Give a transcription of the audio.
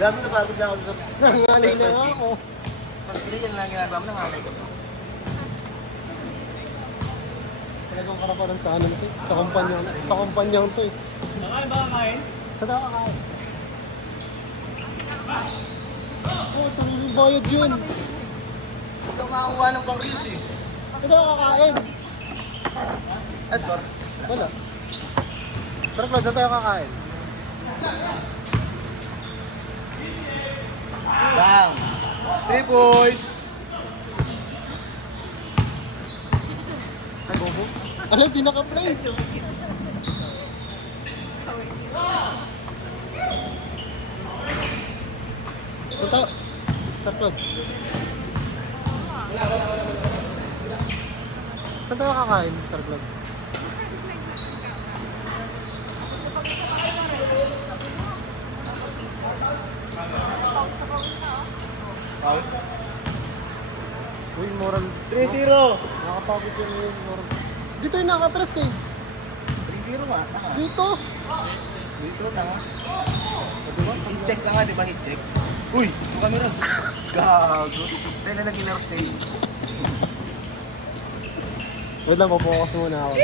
Grabe na pagod na ako sa... Nangangalay na nga ako. Pag yan lang ginagawa mo, nangangalay ko. Talagang karaparan sa anong to. Sa kumpanyang to eh. Nakain ba kakain? Sa daw kakain. Oh, sariling bayad yun. Huwag kang makakuha ng pang-reels eh. Sa daw kakain. Escort. Wala. Tara, Claude, saan tayo kakain? Bang! Three boys! Ay, bobo. Alam, di naka-play. Punta. Sir Claude. Saan tayo kakain, Sir Claude? Out. Uy, moral. 3-0! Nakapagod yun yung moral. Dito yung nakatras eh. 3-0 nga. Tanga. Dito. Dito, tanga. O, diba? Hit-check ka nga, di ba hit-check? Uy! Yung camera. Gago. Dahil na nag-inertay. Wait lang, mapokus muna ako.